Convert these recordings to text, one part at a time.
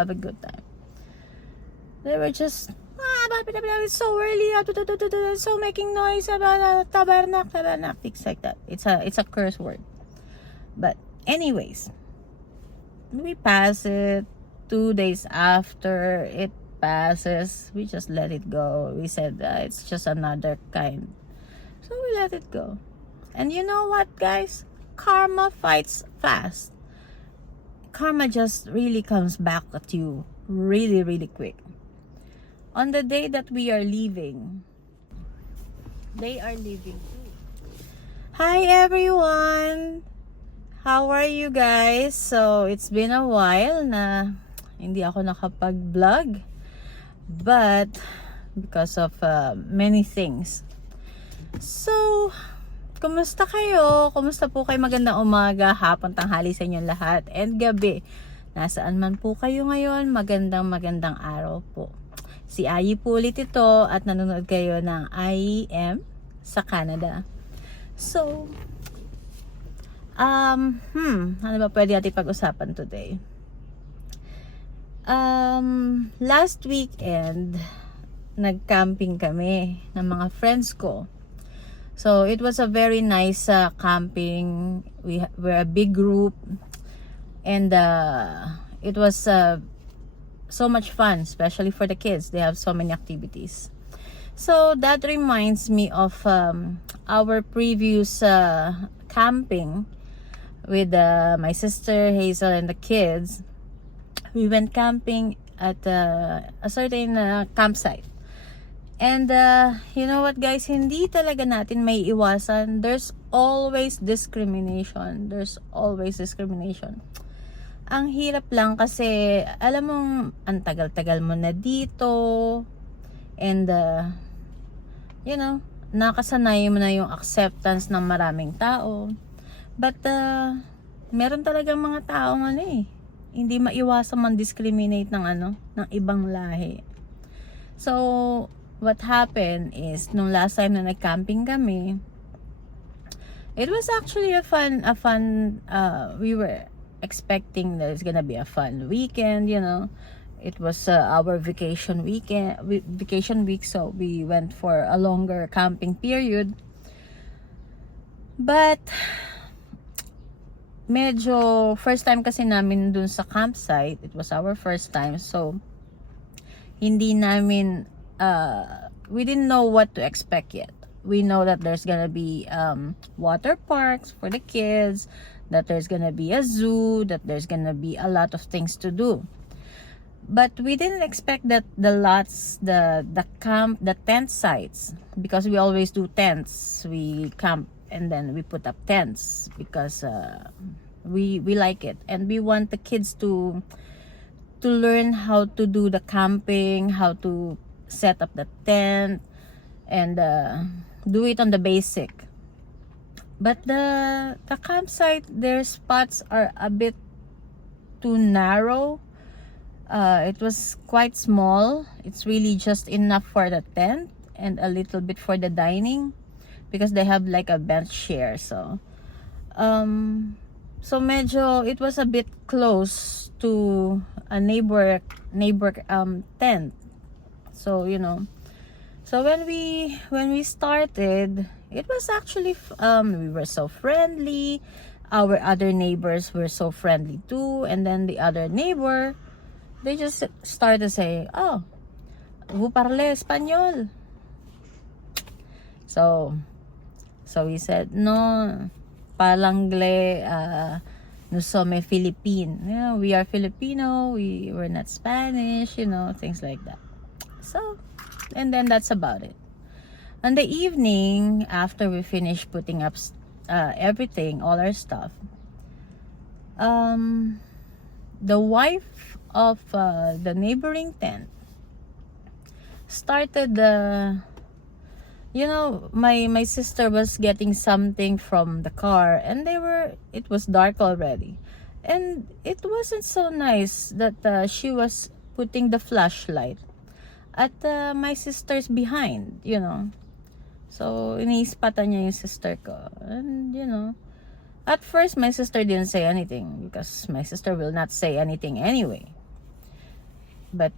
have a good time. They were just, it's so early, so making noise, tabernak, things like that. It's a curse word. But anyways, we pass it. 2 days after it passes, we just let it go. We said it's just another kind. So we let it go. And you know what, guys? Karma fights fast. Karma just really comes back at you really, really quick. On the day that we are leaving, they are leaving too. Hi everyone! How are you guys? So, it's been a while na hindi ako nakapag-vlog. But, because of many things. So, kumusta kayo? Kumusta po kayo? Magandang umaga, hapon, tanghali sa inyong lahat, and gabi. Nasaan man po kayo ngayon, magandang araw po. Si Ayi po ulit ito at nanonood kayo ng IEM sa Canada. So, ano ba pwede natin pag-usapan today? Last weekend, nag-camping kami ng mga friends ko. So, it was a very nice camping. We're a big group. And it was so much fun, especially for the kids. They have so many activities. So, that reminds me of our previous camping with my sister Hazel and the kids. We went camping at a certain campsite. And you know what, guys, hindi talaga natin may iwasan. There's always discrimination. Ang hirap lang kasi alam mong ang tagal-tagal mo na dito, and you know, nakasanay mo na yung acceptance ng maraming tao. But meron talagang mga taong hindi maiwasan man discriminate ng ibang lahi. So, what happened is, nung last time na nag-camping kami, it was actually a fun, we were expecting that it's gonna be a fun weekend, you know. It was our vacation week, so we went for a longer camping period. But, medyo first time kasi namin dun sa campsite. It was our first time, so hindi namin we didn't know what to expect yet. We know that there's gonna be water parks for the kids, that there's gonna be a zoo, that there's gonna be a lot of things to do. But we didn't expect that the lots, the camp, the tent sites, because we always do tents. We camp and then we put up tents because we like it, and we want the kids to learn how to do the camping, how to set up the tent, and do it on the basic. But the campsite, their spots are a bit too narrow. It was quite small. It's really just enough for the tent and a little bit for the dining, because they have like a bench share. So medyo it was a bit close to a neighbor tent. So, you know, so when we started, it was actually we were so friendly. Our other neighbors were so friendly too, and then the other neighbor, they just started saying, "Oh, vous parlez espagnol?" So we said, "No, palangle, nous sommes Philippines. You know, we are Filipino. We're not Spanish. You know, things like that." So, and then that's about it. On the evening, after we finished putting up everything, all our stuff, the wife of the neighboring tent started you know, my sister was getting something from the car, and it was dark already, and it wasn't so nice that she was putting the flashlight at my sister's behind, you know. So, iniispatan niya yung sister ko. And, you know, at first, my sister didn't say anything, because my sister will not say anything anyway. But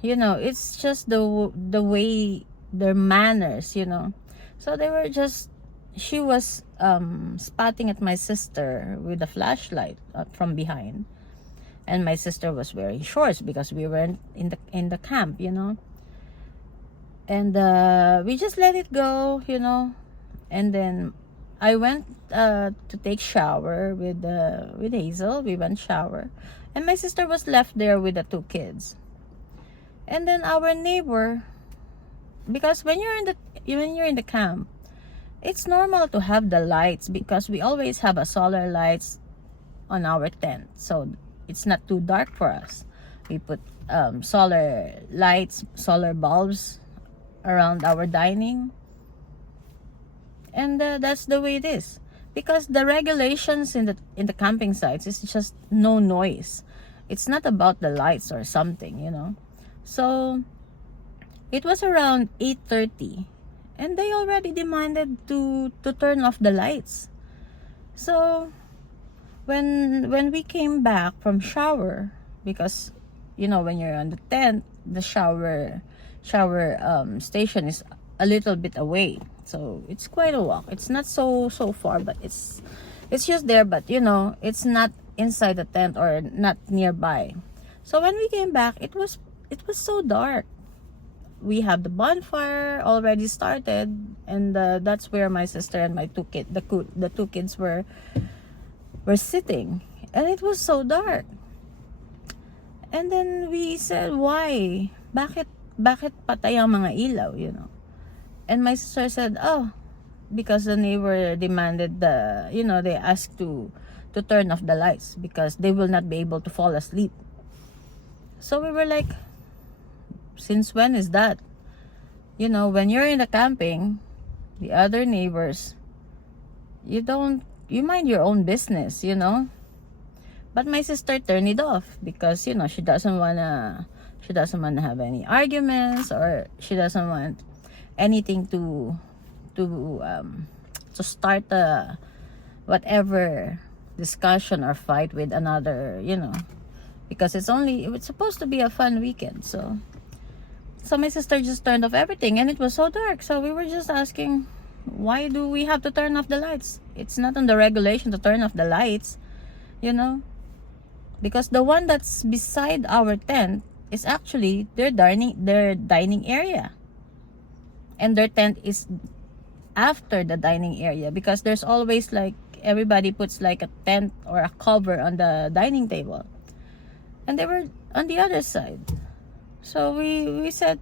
you know, it's just the way, their manners, you know. So they were just, she was spotting at my sister with a flashlight from behind, and my sister was wearing shorts because we were in the camp, you know. And we just let it go, you know. And then I went to take shower with Hazel. We went shower, and my sister was left there with the two kids. And then our neighbor, because when you're in the camp, it's normal to have the lights because we always have a solar lights on our tent, so it's not too dark for us. We put solar lights, solar bulbs around our dining, and that's the way it is, because the regulations in the camping sites is just no noise. It's not about the lights or something, you know. So it was around 8:30, and they already demanded to turn off the lights. So when we came back from shower, because you know, when you're on the tent, the shower station is a little bit away, so it's quite a walk. It's not so far, but it's just there, but you know, it's not inside the tent or not nearby. So when we came back, it was so dark. We have the bonfire already started, and that's where my sister and my the two kids were sitting, and it was so dark. And then we said, why? Bakit patay ang mga ilaw, you know? And my sister said, oh, because the neighbor demanded they asked to turn off the lights because they will not be able to fall asleep. So we were like, since when is that? You know, when you're in the camping, the other neighbors, you mind your own business, you know? But my sister turned it off because, you know, she doesn't wanna have any arguments, or she doesn't want anything to start a whatever discussion or fight with another, you know, because it's supposed to be a fun weekend. So my sister just turned off everything, and it was so dark. So we were just asking, why do we have to turn off the lights? It's not on the regulation to turn off the lights, you know, because the one that's beside our tent is actually their dining area, and their tent is after the dining area, because there's always, like, everybody puts like a tent or a cover on the dining table, and they were on the other side. So we said,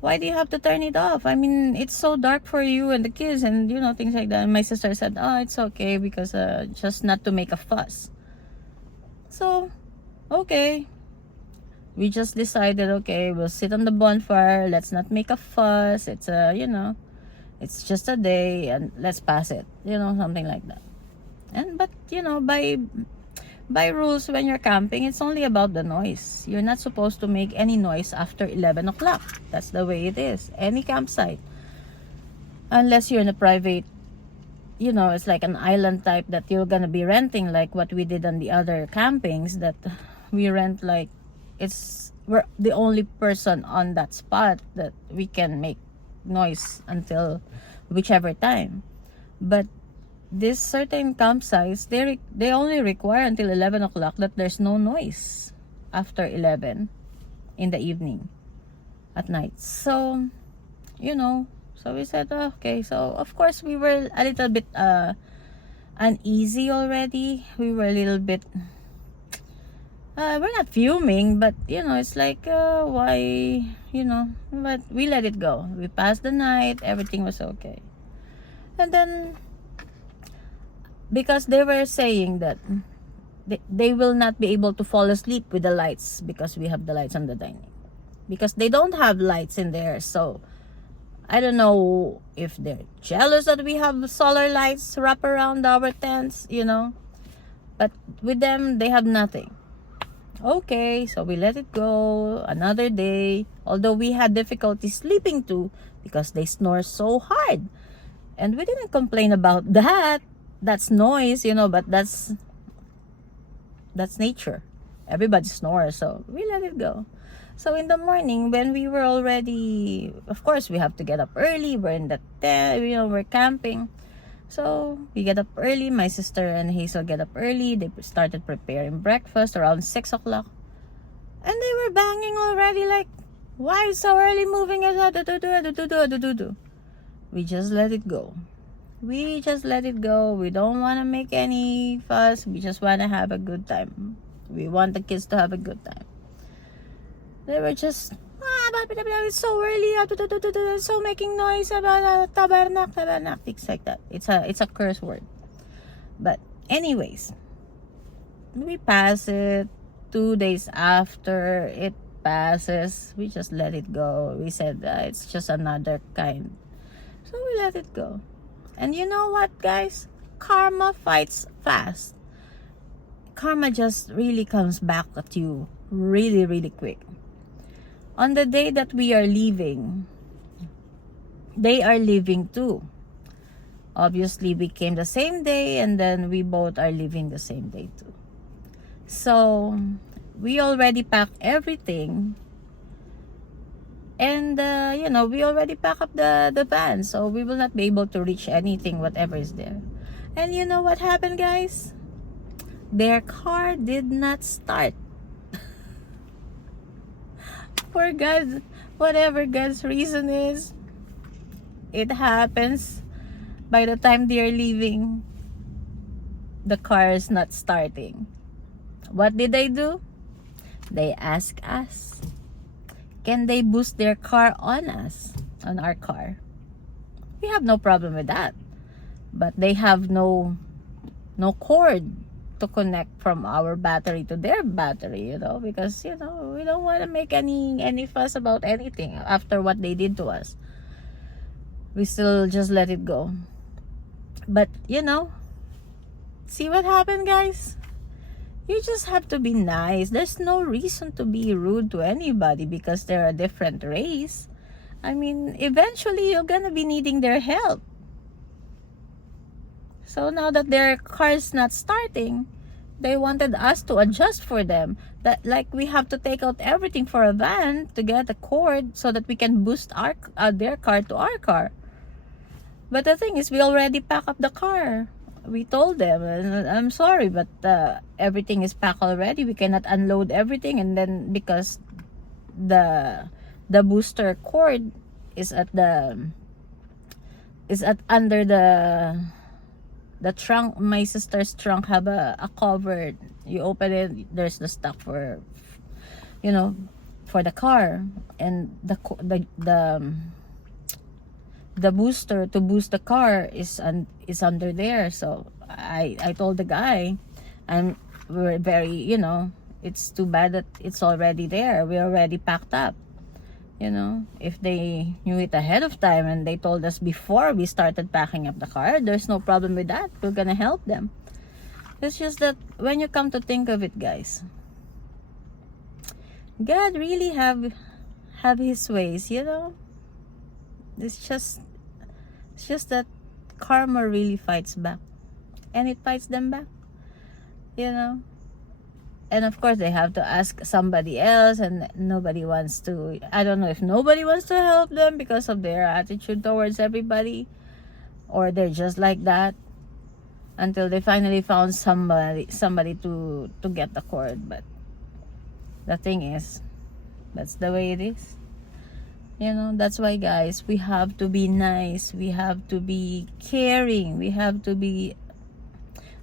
why do you have to turn it off? I mean, it's so dark for you and the kids, and you know, things like that. And my sister said, oh, it's okay, because just not to make a fuss. So okay, we just decided, okay, we'll sit on the bonfire, let's not make a fuss, it's you know, it's just a day, and let's pass it, you know, something like that. But you know, by rules, when you're camping, it's only about the noise. You're not supposed to make any noise after 11 o'clock. That's the way it is, any campsite, unless you're in a private, you know, it's like an island type that you're gonna be renting, like what we did on the other campings, that we rent, like, we're the only person on that spot that we can make noise until whichever time. But this certain campsites, they only require until 11 o'clock that there's no noise after 11 in the evening, at night. So, you know, so we said, oh, okay. So of course we were a little bit uneasy already. We were a little bit we're not fuming, but you know, it's like, why, you know, but we let it go. We passed the night, everything was okay. And then, because they were saying that they will not be able to fall asleep with the lights, because we have the lights on the dining, because they don't have lights in there. So I don't know if they're jealous that we have solar lights wrap around our tents, you know, but with them, they have nothing. Okay, so we let it go. Another day, although we had difficulty sleeping too, because they snore so hard, and we didn't complain about that. That's noise, you know, but that's nature. everybody snores, so we let it go. So in the morning, when we were already, of course, we have to get up early. We're in the tent, we're camping. So we get up early. My sister and Hazel get up early. They started preparing breakfast around 6 o'clock. And they were banging already, like, why so early moving? We just let it go. We just let it go. We don't want to make any fuss. We just want to have a good time. We want the kids to have a good time. They were just, it's so early, so making noise about tabernak, things like that. It's a curse word. But anyways, we pass it. 2 days after it passes, we just let it go. We said it's just another kind. So we let it go. And you know what, guys? Karma fights fast. Karma just really comes back at you really, really quick. On the day that we are leaving, they are leaving too. Obviously, we came the same day, and then we both are leaving the same day too. So we already packed everything, and we already packed up the van, so we will not be able to reach anything, whatever is there. And you know what happened, guys? Their car did not start. For God, whatever God's reason is, it happens. By the time they are leaving, the car is not starting. What did they do? They asked us, can they boost their car on us, on our car? We have no problem with that. But they have no cord to connect from our battery to their battery, because, we don't want to make any fuss about anything after what they did to us. We still just let it go. But, see what happened, guys? You just have to be nice. There's no reason to be rude to anybody because they're a different race. I mean, eventually you're gonna be needing their help. So now that their car's not starting, they wanted us to adjust for them. That, like, we have to take out everything for a van to get a cord so that we can boost their car to our car. But the thing is, we already packed up the car. We told them, I'm sorry, but everything is packed already. We cannot unload everything, and then because the booster cord is under the trunk. My sister's trunk have a cover. You open it, there's the stuff for the car, and the booster to boost the car is under there. So I told the guy, and we're very, it's too bad that it's already there. We already packed up. If they knew it ahead of time and they told us before we started packing up the car, there's no problem with that. We're gonna help them. It's just that when you come to think of it, guys, God really have his ways, It's just that karma really fights back, and it fights them back, And of course, they have to ask somebody else, and nobody wants to. I don't know if nobody wants to help them because of their attitude towards everybody, or they're just like that until they finally found somebody to get the cord. But the thing is, that's the way it is. That's why, guys, we have to be nice. We have to be caring. We have to be.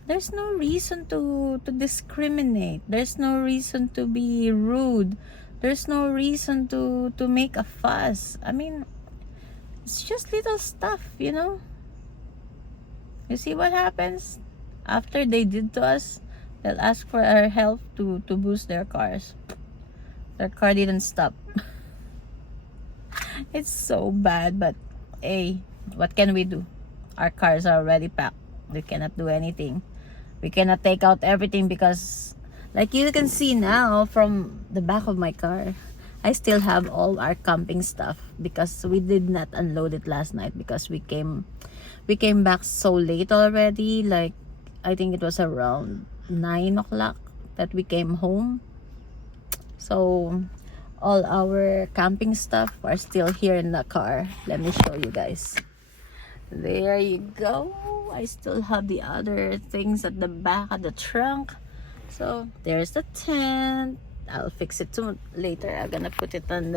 There's no reason to discriminate. There's no reason to be rude. There's no reason to make a fuss. I mean, it's just little stuff, You see what happens? After they did to us, they'll ask for our help to boost their cars. Their car didn't stop. It's so bad, but hey, what can we do? Our cars are already packed. We cannot do anything. We cannot take out everything because, like you can see now from the back of my car, I still have all our camping stuff because we did not unload it last night because we came back so late already. Like, I think it was around 9 o'clock that we came home. So all our camping stuff are still here in the car. Let me show you guys. There you go. I still have the other things at the back of the trunk. So there's the tent. I'll fix it too later. I'm gonna put it on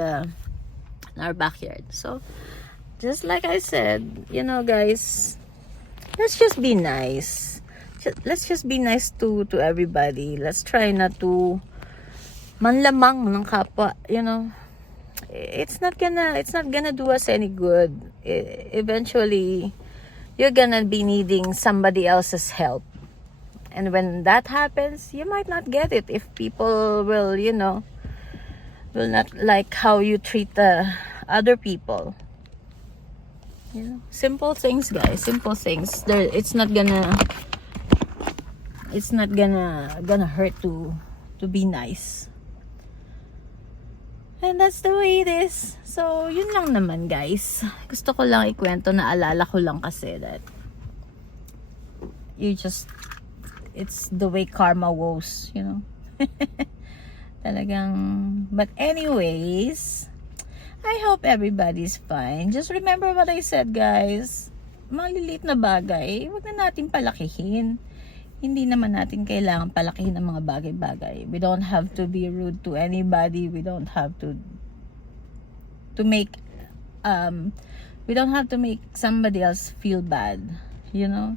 our backyard. So just like I said, you know guys, let's just be nice. Let's just be nice to everybody. Let's try not to manlamang ng kapwa, you know. It's not gonna do us any good. Eventually you're gonna be needing somebody else's help, and when that happens, you might not get it if people will, you know, will not like how you treat the other people. You know, simple things, guys, simple things. It's not gonna hurt to be nice. And that's the way it is. So, yun lang naman, guys. Gusto ko lang ikwento, naalala ko lang kasi that it's the way karma goes, you know. Talagang, but anyways, I hope everybody's fine. Just remember what I said, guys. Maliliit na bagay, wag na natin palakihin. Hindi naman natin kailangan palakihin ang mga bagay-bagay. We don't have to be rude to anybody. We don't have to make somebody else feel bad, you know.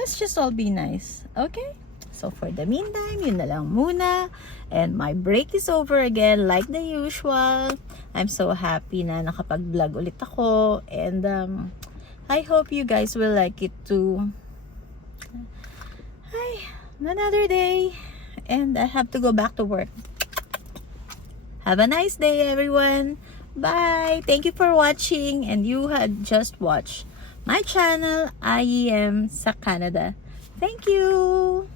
Let's just all be nice, okay? So for the meantime, yun na lang muna. And my break is over again like the usual. I'm so happy na nakapag-vlog ulit ako, and I hope you guys will like it too. Hi, another day, and I have to go back to work. Have a nice day, everyone. Bye. Thank you for watching, and you had just watched my channel, IEM sa Canada. Thank you.